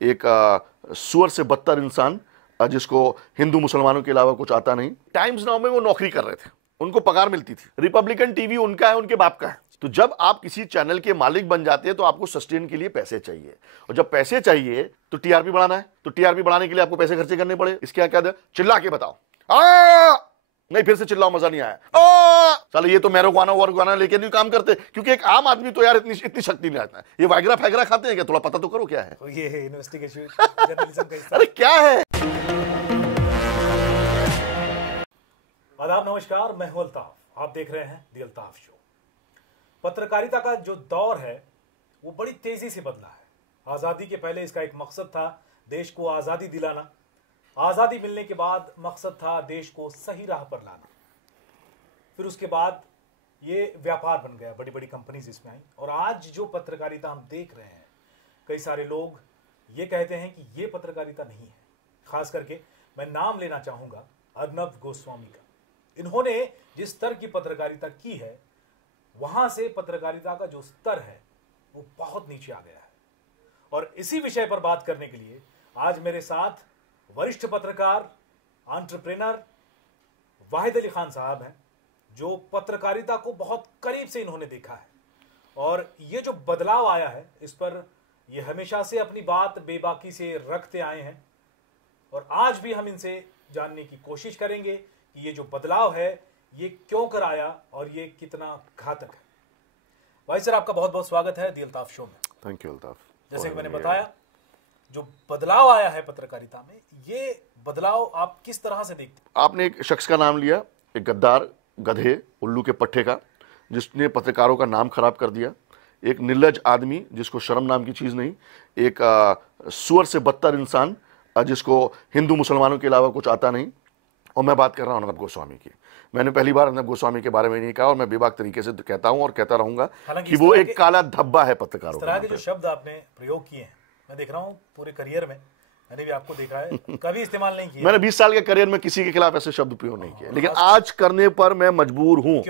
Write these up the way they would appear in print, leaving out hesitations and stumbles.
एक सुअर से बदतर इंसान जिसको हिंदू मुसलमानों के अलावा कुछ आता नहीं। टाइम्स नाउ में वो नौकरी कर रहे थे, उनको पगार मिलती थी। रिपब्लिकन टीवी उनका है, उनके बाप का है। तो जब आप किसी चैनल के मालिक बन जाते हैं तो आपको सस्टेन के लिए पैसे चाहिए, और जब पैसे चाहिए तो टीआरपी बढ़ाना है, तो टीआरपी बढ़ाने के लिए आपको पैसे खर्चे करने पड़े। इसके क्या क्या चिल्ला के बताओ। नहीं, फिर से चिल्लाओ, मजा नहीं आया। चलो ये तो मैरोगाना वाना लेके नहीं काम करते, क्योंकि एक आम आदमी तो यार इतनी शक्ति नहीं आता है। ये वाइग्रा फैगरा खाते हैं क्या? थोड़ा पता तो करो क्या है ये इन्वेस्टिगेशन जर्नलिज्म का हिस्सा। अरे क्या है? आदाब, नमस्कार, मैं हूं अल्ताफ, आप देख रहे हैं दी अल्ताफ शो। पत्रकारिता का जो दौर है वो बड़ी तेजी से बदला है। आजादी के पहले इसका एक मकसद था देश को आजादी दिलाना। आजादी मिलने के बाद मकसद था देश को सही राह पर लाना। फिर उसके बाद ये व्यापार बन गया, बड़ी बड़ी कंपनीज इसमें आई। और आज जो पत्रकारिता हम देख रहे हैं, कई सारे लोग ये कहते हैं कि ये पत्रकारिता नहीं है। खास करके मैं नाम लेना चाहूंगा अर्नब गोस्वामी का। इन्होंने जिस स्तर की पत्रकारिता की है, वहां से पत्रकारिता का जो स्तर है वो बहुत नीचे आ गया है। और इसी विषय पर बात करने के लिए आज मेरे साथ वरिष्ठ पत्रकार, एंटरप्रेन्योर वाहिद अली खान साहब हैं, जो पत्रकारिता को बहुत करीब से इन्होंने देखा है। और ये जो बदलाव आया है, इस पर ये हमेशा से अपनी बात बेबाकी से रखते आए हैं। और आज भी हम इनसे जानने की कोशिश करेंगे कि ये जो बदलाव है ये क्यों कर आया और ये कितना घातक है। भाई सर, आपका बहुत बहुत स्वागत है दी अल्ताफ शो में। Thank you Altaf. जैसे कि मैंने बताया, जो बदलाव आया है पत्रकारिता में, ये बदलाव आप किस तरह से देखते हैं? आपने एक शख्स का नाम लिया, एक गद्दार, गधे, उल्लू के पट्टे का, जिसने पत्रकारों का नाम खराब कर दिया। एक निर्लज आदमी जिसको शर्म नाम की चीज़ नहीं, एक सुअर से बदतर इंसान जिसको हिंदू मुसलमानों के अलावा कुछ आता नहीं। और मैं बात कर रहा हूँ अर्नब गोस्वामी की। मैंने पहली बार अर्नब गोस्वामी के बारे में नहीं कहा, और मैं बेबाक तरीके से कहता हूँ और कहता रहूंगा कि वो एक काला धब्बा है पत्रकारों। इस तरह के जो शब्द आपने प्रयोग किए हैं, मैं देख रहा हूँ पूरे करियर में, मैंने भी आपको देखा है, कभी इस्तेमाल नहीं किया। मैंने 20 साल के करियर में किसी के खिलाफ ऐसे शब्द प्रयोग नहीं किए, लेकिन आज करने पर मैं मजबूर हूं।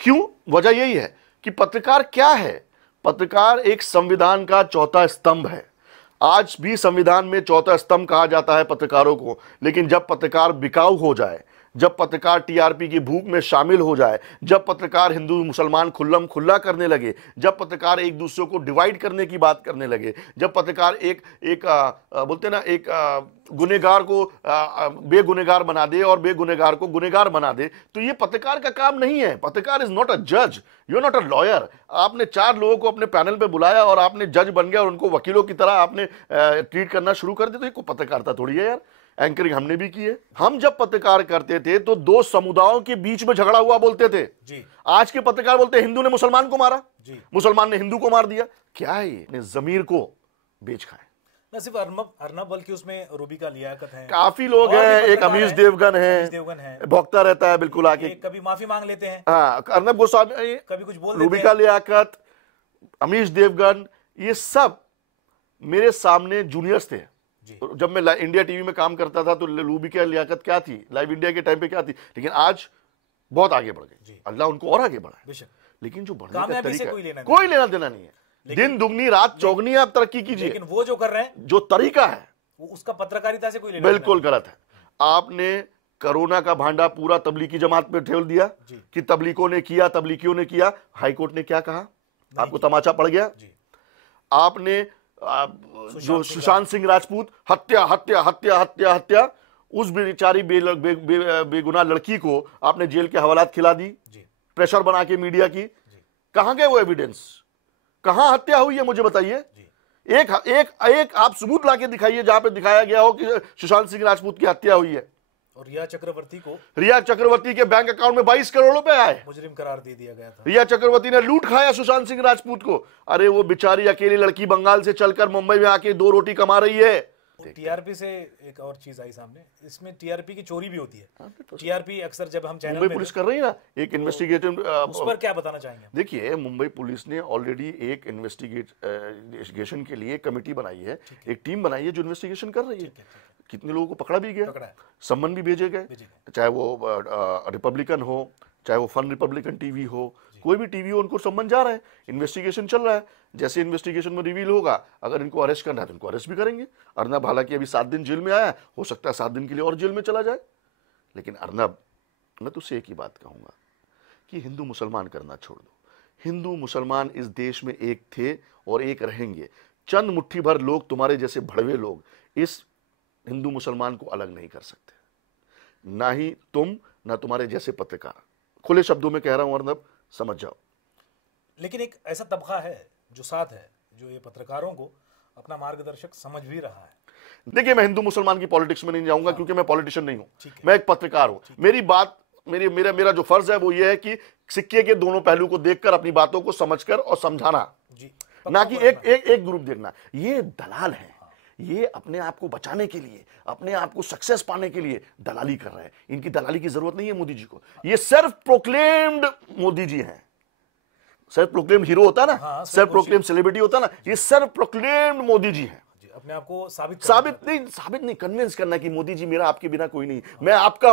क्यों? वजह यही है कि पत्रकार क्या है। पत्रकार एक संविधान का चौथा स्तंभ है। आज भी संविधान में चौथा स्तंभ कहा जाता है पत्रकारों को, लेकिन जब पत्रकार बिकाऊ हो जाए, जब पत्रकार टीआरपी की भूख में शामिल हो जाए, जब पत्रकार हिंदू मुसलमान खुल्लम खुल्ला करने लगे, जब पत्रकार एक दूसरे को डिवाइड करने की बात करने लगे, जब पत्रकार बोलते ना, एक गुनेगार को बेगुनेगार बना दे और बेगुनेगार को गुनेगार बना दे, तो ये पत्रकार का काम नहीं है। पत्रकार इज नॉट अ जज, you are not a lawyer. आपने 4 लोगों को अपने पैनल पे बुलाया और आपने जज बन गया और उनको वकीलों की तरह आपने ट्रीट करना शुरू कर दिया, तो ये कोई पत्रकारिता थोड़ी है यार। एंकरिंग हमने भी की है। हम जब पत्रकार करते थे तो 2 समुदायों के बीच में झगड़ा हुआ बोलते थे जी। आज के पत्रकार बोलते हैं हिंदू ने मुसलमान को मारा जी, मुसलमान ने हिंदू को मार दिया। क्या है ये? जमीर को बेच खाए। न सिर्फ अर्नब बल्कि उसमें रूबी का लियाकत है, काफी लोग हैं, एक अमीश देवगन है, भौंकता रहता है बिल्कुल आके, कभी माफी मांग लेते हैं। हाँ, अर्नब गोस्वामी, कभी कुछ बोल रूबी का लियाकत, अमीश देवगन, ये सब मेरे सामने जूनियर्स थे। जब मैं इंडिया टीवी में काम करता था तो रूबी की लियाकत क्या थी, लाइव इंडिया के टाइम पे क्या थी, लेकिन आज बहुत आगे बढ़ गए। अल्लाह उनको और आगे बढ़ाए। लेकिन जो बढ़ने का तरीका कोई लेना देना नहीं है। दिन दुगनी रात चौगनी, आप तरक्की कीजिए, लेकिन वो जो कर रहे हैं, जो तरीका है, वो उसका पत्रकारिता से कोई लेना बिल्कुल गलत है। आपने कोरोना का भांडा पूरा तबलीगी जमात पे ठेल दिया कि तबलीगों ने किया, तबलीगियों ने किया। हाईकोर्ट ने क्या कहा? आपको तमाचा पड़ गया। आपने जो सुशांत सिंह राजपूत हत्या हत्या हत्या हत्या हत्या, उस बेचारी बेगुनाह लड़की को आपने जेल के हवालात खिला दी, प्रेशर बना के मीडिया की। कहां गए वो एविडेंस? कहां हत्या हुई है मुझे बताइए। एक आप सबूत लाके दिखाइए जहां पे दिखाया गया हो कि सुशांत सिंह राजपूत की हत्या हुई है। और रिया चक्रवर्ती के बैंक अकाउंट में 22 करोड़ रुपए आए, मुजरिम करार दे दिया गया था। रिया चक्रवर्ती ने लूट खाया सुशांत सिंह राजपूत को। अरे वो बेचारी अकेली लड़की बंगाल से चलकर मुंबई में आके 2 रोटी कमा रही है। टीआरपी से एक और चीज आई सामने, इसमें टीआरपी की चोरी भी होती है। टीआरपी अक्सर जब हम चैनल मुंबई पुलिस कर रही है ना एक इन्वेस्टिगेटिव, उस पर क्या बताना चाहेंगे? देखिए, मुंबई पुलिस ने ऑलरेडी एक इन्वेस्टिगेशन के लिए कमेटी बनाई है, एक टीम बनाई है जो इन्वेस्टिगेशन कर रही है। कितने लोगों को पकड़ा भी गया, सम्मन भी भेजे गए, चाहे वो रिपब्लिकन हो, चाहे वो फन रिपब्लिकन टीवी हो, कोई भी टीवी हो, उनको सम्मन जा रहा है, इन्वेस्टिगेशन चल रहा है। जैसे इन्वेस्टिगेशन में रिवील होगा, अगर इनको अरेस्ट करना है तो इनको अरेस्ट भी करेंगे। अर्नब हालांकि अभी 7 दिन जेल में आया, हो सकता है 7 दिन के लिए और जेल में चला जाए। लेकिन अर्नब, मैं तुझसे एक ही बात कहूंगा कि हिंदू मुसलमान करना छोड़ दो। हिंदू मुसलमान इस देश में एक थे और एक रहेंगे। चंद मुट्ठी भर लोग, तुम्हारे जैसे भड़वे लोग, इस हिंदू मुसलमान को अलग नहीं कर सकते, ना ही तुम, ना तुम्हारे जैसे पत्रकार। खुले शब्दों में कह रहा हूं अर्नब, समझ जाओ। लेकिन एक ऐसा तबका है जो साथ है, जो ये पत्रकारों को अपना मार्गदर्शक समझ भी रहा है। देखिए, मैं हिंदू मुसलमान की पॉलिटिक्स में नहीं जाऊंगा, क्योंकि मैं पॉलिटिशियन नहीं हूं, मैं एक पत्रकार हूं। मेरी बात, मेरा जो फर्ज है वो ये है कि सिक्के के दोनों पहलू को देखकर अपनी बातों को समझकर और समझाना, ना कि एक ग्रुप देखना। ये दलाल है, ये अपने आप को बचाने के लिए, अपने आप को सक्सेस पाने के लिए दलाली कर रहे हैं। इनकी दलाली की जरूरत नहीं है मोदी जी को। ये सेल्फ प्रोक्लेम्ड मोदी जी हैं। सेल्फ प्रोक्लेम्ड हीरो होता है ना, सेल्फ प्रोक्लेम्ड सेलिब्रिटी होता है ना, ये सेल्फ प्रोक्लेम्ड मोदी जी हैं। अपने आप को साबित नहीं, कन्विंस करना कि मोदी जी मेरा आपके बिना कोई नहीं, मैं आपका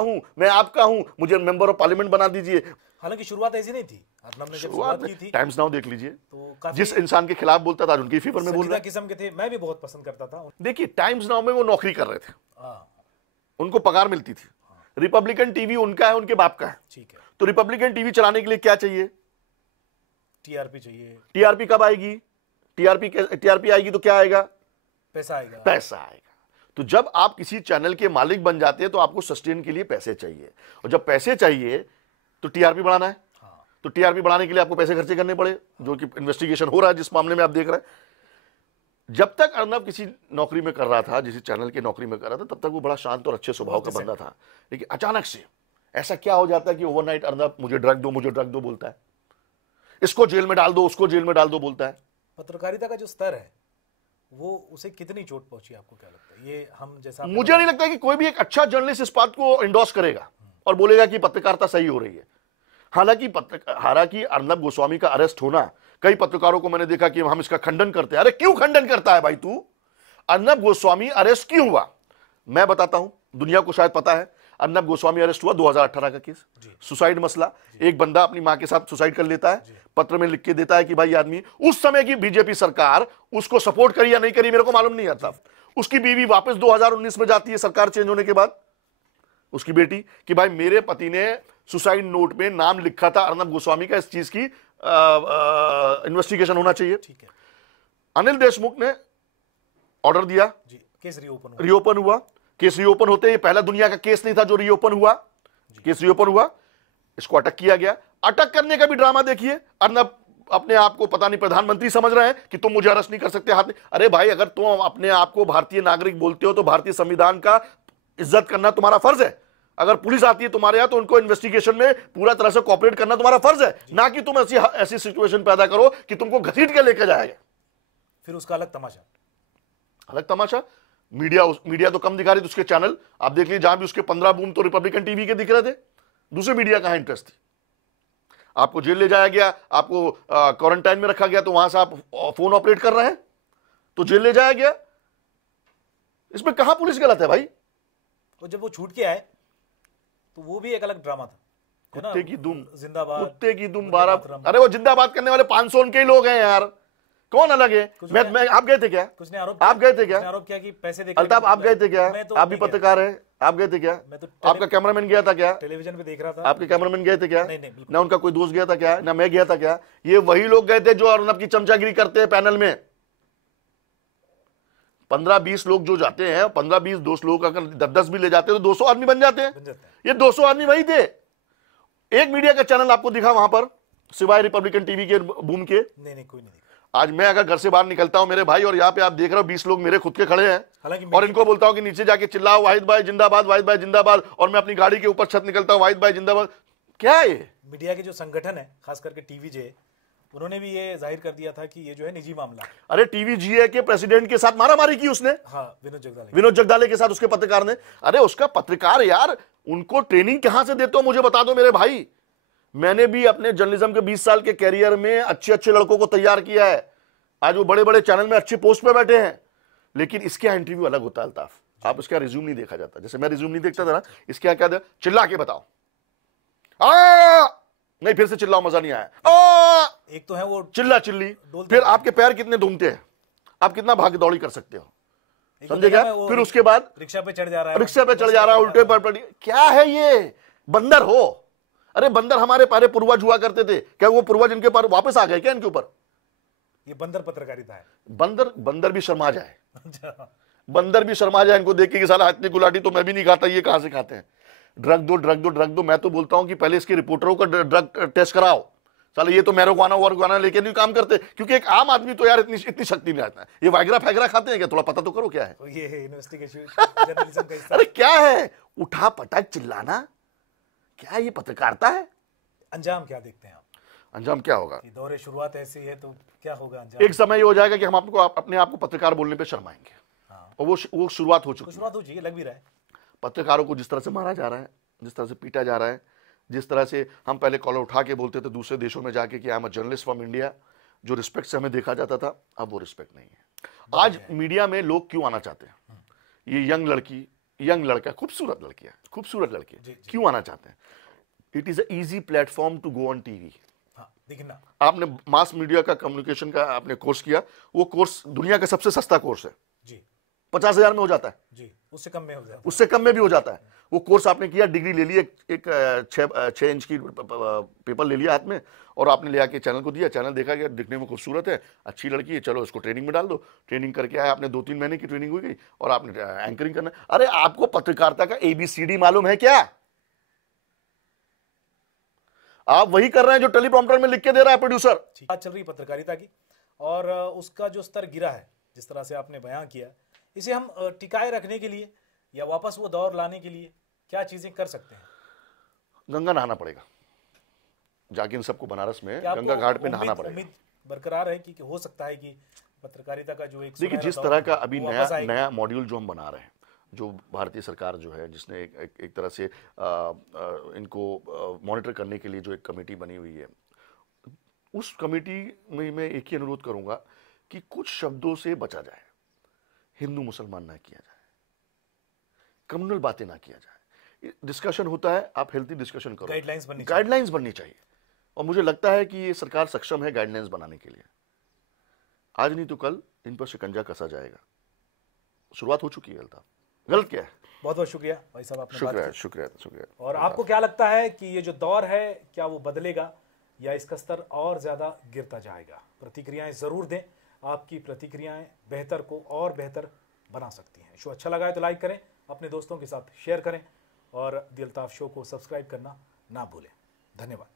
हूं, मुझे मेंबर ऑफ पार्लियामेंट बना दीजिए। हालांकि शुरुआत ऐसी नहीं थी। अर्नब ने जब शुरुआत की थी, टाइम्स नाउ देख लीजिए, तो जिस इंसान के खिलाफ बोलता था उनकी फेवर में बोल रहा किस्म के थे। मैं भी बहुत पसंद करता था। देखिए, टाइम्स नाउ में वो नौकरी कर रहे थे, उनको पगार मिलती थी। रिपब्लिकन टीवी उनका है, उनके बाप का है, ठीक है। तो रिपब्लिकन टीवी चलाने के लिए क्या चाहिए? टीआरपी चाहिए। टीआरपी कब आएगी? टीआरपी आएगी तो क्या आएगा? पैसा आएगा। तो जब आप किसी चैनल के मालिक बन जाते हैं तो आपको सस्टेन के लिए पैसे चाहिए, और जब पैसे चाहिए तो टीआरपी बढ़ाना है। तो टीआरपी बढ़ाने के लिए आपको पैसे खर्चे करने पड़े, जो कि इन्वेस्टिगेशन हो रहा है जिस मामले में आप देख रहे हैं। जब तक अर्नब किसी नौकरी में कर रहा था, जिस चैनल की नौकरी में कर रहा था, तब तक वो बड़ा शांत और अच्छे स्वभाव का बंदा था। लेकिन अचानक से ऐसा क्या हो जाता है कि ओवरनाइट अर्नब मुझे ड्रग दो बोलता है, इसको जेल में डाल दो, उसको जेल में डाल दो बोलता है। पत्रकारिता का जो स्तर है वो उसे कितनी चोट पहुंची, आपको क्या लगता है? ये हम जैसा, मुझे नहीं लगता कि कोई भी एक अच्छा जर्नलिस्ट इस बात को इंडोर्स करेगा और बोलेगा कि पत्रकारिता सही हो रही है। हालांकि अर्नब गोस्वामी का अरेस्ट होना, कई पत्रकारों को मैंने देखा कि हम इसका खंडन करते हैं। अरे क्यों खंडन करता है भाई तू? अर्नब गोस्वामी अरेस्ट क्यों हुआ मैं बताता हूं, दुनिया को शायद पता है। अर्नब गोस्वामी अरेस्ट हुआ 2018 का केस, सुसाइड मसला। एक बंदा अपनी मां के साथ सुसाइड कर लेता है, पत्र में लिख के देता है कि भाई आदमी, उस समय की बीजेपी सरकार उसको सपोर्ट करी या नहीं करी मेरे को मालूम नहीं आता। उसकी बीवी वापस 2019 में जाती है सरकार चेंज होने के बाद, उसकी बेटी, कि भाई मेरे पति ने सुसाइड नोट में नाम लिखा था अर्नब गोस्वामी का, इस चीज की इन्वेस्टिगेशन होना चाहिए। ठीक है। अनिल देशमुख ने ऑर्डर दिया, केस रीओपन हुआ। केस रीओपन होते, ये पहला दुनिया का केस नहीं था जो रीओपन हुआ। केस रीओपन हुआ, इसको अटक किया गया। अटक करने का भी ड्रामा देखिए। अर्नब अपने आप को पता नहीं प्रधानमंत्री समझ रहे हैं कि तुम मुझे अरेस्ट नहीं कर सकते हाथ में। अरे भाई, अगर तुम अपने आप को भारतीय नागरिक बोलते हो तो भारतीय संविधान का इज्जत करना तुम्हारा फर्ज है। अगर पुलिस आती है तुम्हारे यहां तो उनको इन्वेस्टिगेशन में पूरा तरह से कोऑपरेट करना तुम्हारा फर्ज है, ना कि तुम ऐसी सिचुएशन पैदा करो कि तुमको घसीट के लेकर जाएगा। फिर उसका अलग तमाशा। मीडिया तो कम दिखा रही थी, उसके चैनल आप देख लीजिए, जहां भी उसके 15 बूम तो रिपब्लिकन टीवी के दिख रहे थे। दूसरे मीडिया कहां इंटरेस्ट थी? आपको जेल ले जाया गया, आपको क्वारंटाइन में रखा गया, तो वहां से आप फोन ऑपरेट कर रहे हैं तो जेल ले जाया गया। इसमें कहां पुलिस गलत है भाई? और जब वो छूट के आए तो वो भी एक अलग ड्रामा था। कुत्ते की दुम, जिंदाबाद, कुत्ते की दुम 12। अरे वो जिंदाबाद करने वाले 500 उनके ही लोग हैं यार, कौन अलग है? मैं आप गए थे क्या? कुछ ने आरोप किया कि पैसे देकर। अल्ताफ आप गए थे क्या? आप भी पत्रकार हैं, आप गए थे क्या? मैं तो आपका कैमरामैन गया था क्या? टेलीविजन पे देख रहा था। आपके कैमरामैन गए थे क्या? नहीं, ना उनका कोई दोस्त गया था क्या? ना मैं गया था क्या? ये वही लोग गए थे जो अर्नब की चमचागिरी करते हैं पैनल में। 15-20 लोग जो जाते हैं, 15-20 दोस्त लोग अगर 10-10 भी ले जाते हैं तो 200 आदमी बन जाते हैं। ये 200 आदमी वही थे। एक मीडिया का चैनल आपको दिखा वहां पर, सिवाय रिपब्लिकन टीवी के बूम के? नहीं, कोई नहीं। आज मैं अगर घर से बाहर निकलता हूं मेरे भाई, और यहाँ पे आप देख रहे हो 20 लोग मेरे खुद के खड़े हैं, और इनको बोलता हूं कि नीचे जाके चिल्लाओ वाहिद भाई जिंदाबाद, वाहिद भाई जिंदाबाद, और मैं अपनी गाड़ी के ऊपर छत निकलता हूं वाहिद भाई जिंदाबाद। क्या है ये? मीडिया के जो संगठन है, खास करके टीवीजे, उन्होंने भी ये जाहिर कर दिया था कि ये जो है निजी मामला है। अरे टीवीजे के प्रेसिडेंट के साथ मारामारी की उसने। हाँ, विनोद जगदाले के साथ उसके पत्रकार ने। अरे उसका पत्रकार यार, उनको ट्रेनिंग कहां से देते हो मुझे बता दो मेरे भाई। मैंने भी अपने जर्नलिज्म के 20 साल के कैरियर में अच्छे लड़कों को तैयार किया है। आज वो बड़े बड़े चैनल में अच्छी पोस्ट पे बैठे हैं, लेकिन इसके यहाँ इंटरव्यू अलग होता है अल्ताफ। आप इसका रिज्यूम नहीं देखा जाता, जैसे मैं रिज्यूम नहीं देखता था ना, इसके यहाँ क्या चिल्ला के बताओ, नहीं फिर से चिल्लाओ, मजा नहीं आया, एक तो है वो चिल्ला चिल्ली, डोलते फिर हैं। आपके पैर कितने घूमते हैं, आप कितना भाग दौड़ी कर सकते हो, एक समझे तो क्या? देखा मैं वो फिर उसके बाद रिक्शा पे चढ़ जा रहा है, रिक्शा पे चढ़ जा रहा है, उल्टे पर पड़ी, क्या है ये? बंदर हो? अरे बंदर हमारे पहले पूर्वज हुआ करते थे, क्या वो पूर्वज इनके पर वापस आ गए क्या इनके ऊपर? ये बंदर पत्रकारिता है। बंदर भी शर्मा जाए, बंदर भी शर्मा जाए इनको देख के कि साला इतनी गुलाटी तो मैं भी नहीं खाता, ये कहां से खाते हैं? ड्रग दो ड्रग दो ड्रग दो, मैं तो बोलता हूं कि पहले इसके रिपोर्टरों का ड्रग टेस्ट कराओ। साले ये तो मैरिजुआना वरगुआना लेके नहीं काम करते, क्योंकि एक आम आदमी तो यार इतनी शक्ति नहीं रहता है। ये वाइग्रा फैगरा खाते हैं क्या? थोड़ा पता तो करो क्या है। तो ये है इन्वेस्टिगेशन जर्नलिज्म का हिस्सा। अरे क्या है उठा पटक चिल्लाना, क्या ये पत्रकारिता है? अंजाम क्या देखते हैं आप? अंजाम क्या होगा? कि दौरे शुरुआत ऐसी है तो क्या होगा अंजाम? एक समय ये हो जाएगा कि हम आपको अपने आप को पत्रकार बोलने पे शर्माएंगे, हाँ। और वो शुरुआत हो चुकी तो है। शुरुआत हो चुकी है, लग भी रहा है। पत्रकारों को जिस तरह से मारा जा रहा है, जिस तरह से पीटा जा रहा है, जिस तरह से हम पहले कॉलर उठा के बोलते थे दूसरे देशों में जाके कि I am a journalist from India, जो रिस्पेक्ट से हमें देखा जाता था, अब वो रिस्पेक्ट नहीं है। आज मीडिया में लोग क्यों आना चाहते हैं? ये यंग लड़का, खूबसूरत लड़की है, खूबसूरत लड़की, क्यों आना चाहते हैं? It is a easy platform to go on TV. हाँ, दिखना। आपने मास मीडिया का कम्युनिकेशन का आपने कोर्स किया, वो कोर्स दुनिया का सबसे सस्ता कोर्स है जी 50,000 में हो जाता है, जी, उससे कम में हो जाता है। उससे कम में भी हो जाता है। वो कोर्स आपने किया, डिग्री ले ली, एक 6 इंच की पेपर ले लिया हाथ में, और आपने ले आके चैनल को दिया, चैनल देखा गया दिखने में खूबसूरत है, अच्छी लड़की है, चलो इसको ट्रेनिंग में डाल दो। ट्रेनिंग करके आया, आपने 2-3 महीने की ट्रेनिंग हुई गई, और आपने एंकरिंग करना। अरे आपको पत्रकारिता का ABCD मालूम है क्या? आप वही कर रहे हैं जो टेलीप्रॉम्प्टर में लिख के दे रहा है प्रोड्यूसर। बात चल रही पत्रकारिता की, और उसका जो स्तर गिरा है, जिस तरह से आपने बयां किया, इसे हम टिकाए रखने के लिए या वापस वो दौर लाने के लिए क्या चीजें कर सकते हैं? गंगा नहाना पड़ेगा जाके इन सबको, बनारस में क्या गंगा आपको घाट पे नहाना पड़ेगा। उम्मीद बरकरार है कि हो सकता है कि पत्रकारिता का जो एक देखिए, सुनहरा जिस दौर तरह का था, अभी वो वापस आएगा। नया मॉड्यूल जो हम बना रहे हैं, जो भारतीय सरकार जो है, जिसने एक तरह से इनको मॉनिटर करने के लिए जो एक कमेटी बनी हुई है, उस कमेटी में मैं एक ही अनुरोध करूंगा कि कुछ शब्दों से बचा जाए, हिंदू मुसलमान ना किया जाए, कम्युनल बातें ना किया जाए। डिस्कशन होता है, आप हेल्थी डिस्कशन करो, गाइडलाइंस बननी चाहिए, और मुझे लगता है कि ये सरकार सक्षम है गाइडलाइंस बनाने के लिए। आज नहीं तो कल इन पर शिकंजा कसा जाएगा, शुरुआत हो चुकी है। गलत क्या है? बहुत बहुत शुक्रिया भाई साहब, आपने बात की। शुक्रिया। और आपको क्या लगता है कि ये जो दौर है, क्या वो बदलेगा या इसका स्तर और ज्यादा गिरता जाएगा? प्रतिक्रियाएं जरूर दें, आपकी प्रतिक्रियाएं बेहतर को और बेहतर बना सकती हैं। शो अच्छा लगा है तो लाइक करें, अपने दोस्तों के साथ शेयर करें, और दी अल्ताफ शो को सब्सक्राइब करना ना भूलें। धन्यवाद।